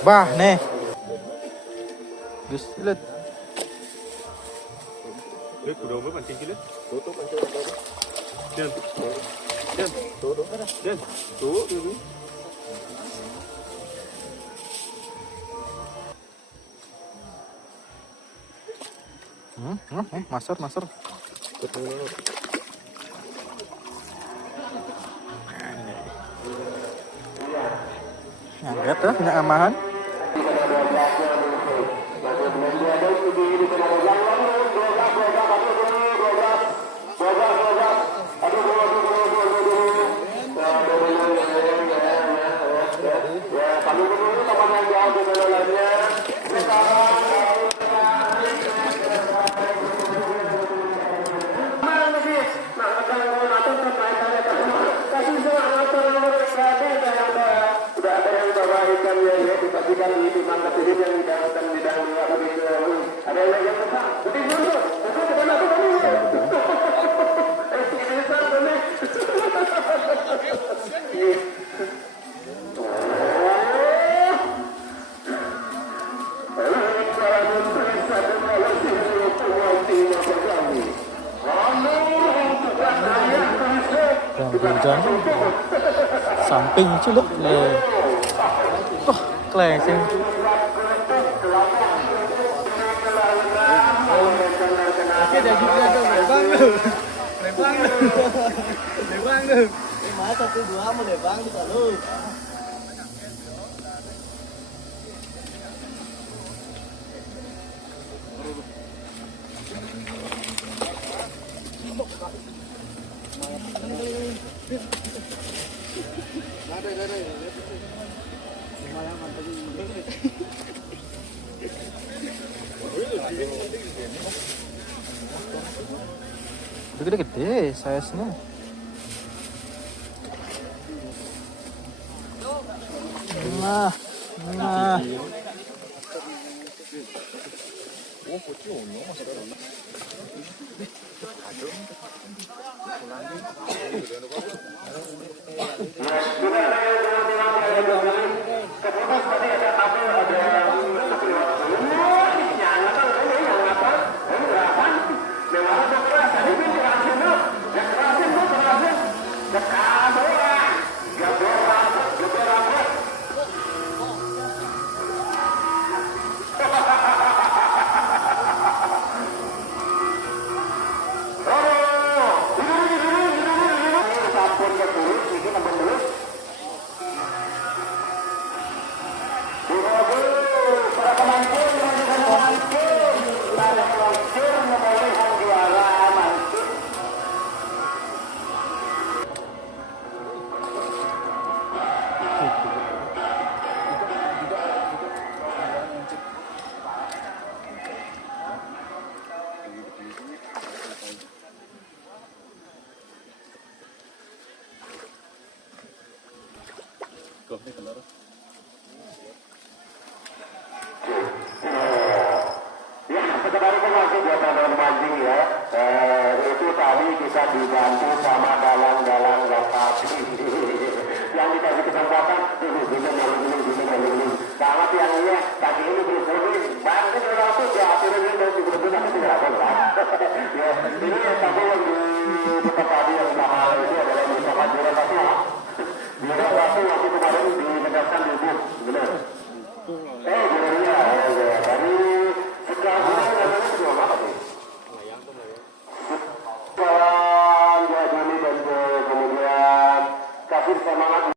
Bah, nih. Gus, lihat. Lihat udah mau pancing lihat. Tutup pancing. Dan. Tutup. Dan. Tuh. Masar. Ngangkat ya, punya amahan. Hujan samping culuk kelesing ada juga tuh lebang tuh masa tuh dua mau lebang bisa lu gede size-nya. Nah. Itu tadi kita dibantu sama dalang-dalang lokasi yang dikasih kesempatan banget yang ini tadi ini bantu orang tuh ya akhirnya dari benar-benar tidak apa ya ini